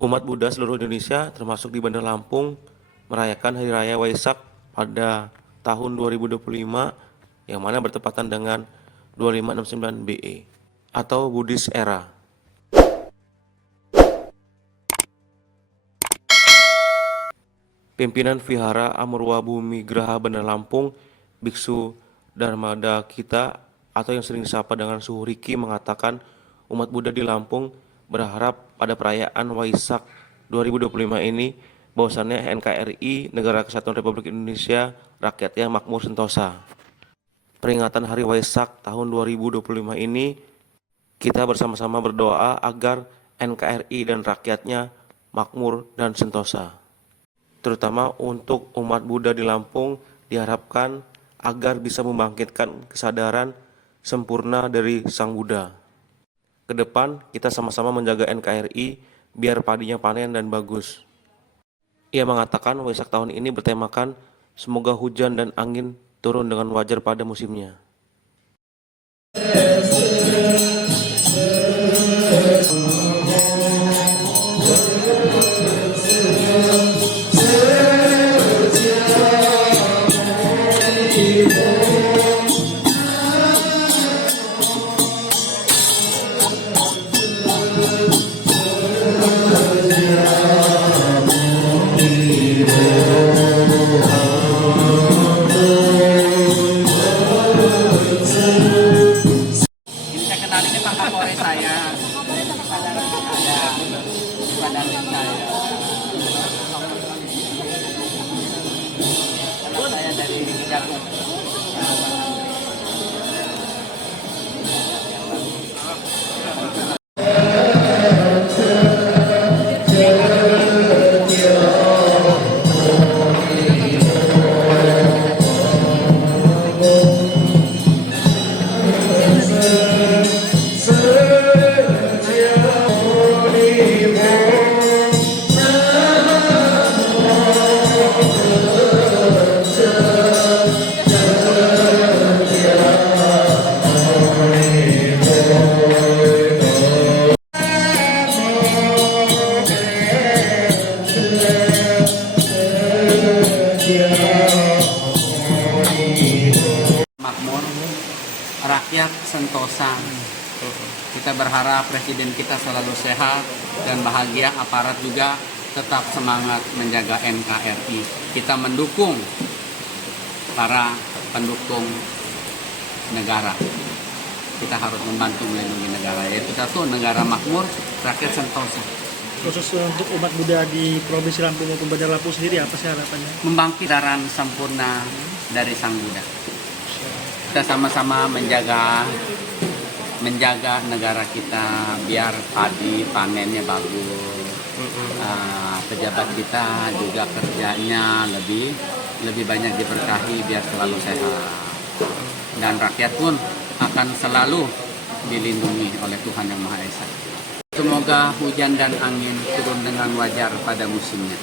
Umat Buddha seluruh Indonesia, termasuk di Bandar Lampung, merayakan Hari Raya Waisak pada tahun 2025 yang mana bertepatan dengan 2569 BE atau Buddhist Era. Pimpinan Vihara Amurwa Bumi Graha Bandar Lampung, Biksu Dharmada Kita atau yang sering disapa dengan Suhu Riki mengatakan umat Buddha di Lampung berharap pada perayaan Waisak 2025 ini bahwasannya NKRI, Negara Kesatuan Republik Indonesia, rakyatnya makmur sentosa. Peringatan Hari Waisak tahun 2025 ini kita bersama-sama berdoa agar NKRI dan rakyatnya makmur dan sentosa. Terutama untuk umat Buddha di Lampung diharapkan agar bisa membangkitkan kesadaran sempurna dari Sang Buddha. Ke depan kita sama-sama menjaga NKRI biar padinya panen dan bagus. Ia mengatakan Waisak tahun ini bertemakan semoga hujan dan angin turun dengan wajar pada musimnya. Ini saya kenal ini Pak Kapolres saya. Ada pada saya. Karena saya dari Kejagung. Makmur, rakyat sentosa. Kita berharap presiden kita selalu sehat dan bahagia, aparat juga tetap semangat menjaga NKRI. Kita mendukung para pendukung negara. Kita harus membantu melindungi negara. Yaitu satu, negara makmur, rakyat sentosa. Khusus untuk umat Buddha di Provinsi Lampung maupun Bandar Lampung sendiri apa sih harapannya? Membangkitkan sempurna dari Sang Buddha. Kita sama-sama menjaga negara kita biar padi panennya bagus. Pejabat kita juga kerjanya lebih banyak diberkahi biar selalu sehat. Dan rakyat pun akan selalu dilindungi oleh Tuhan Yang Maha Esa. Semoga hujan dan angin turun dengan wajar pada musimnya.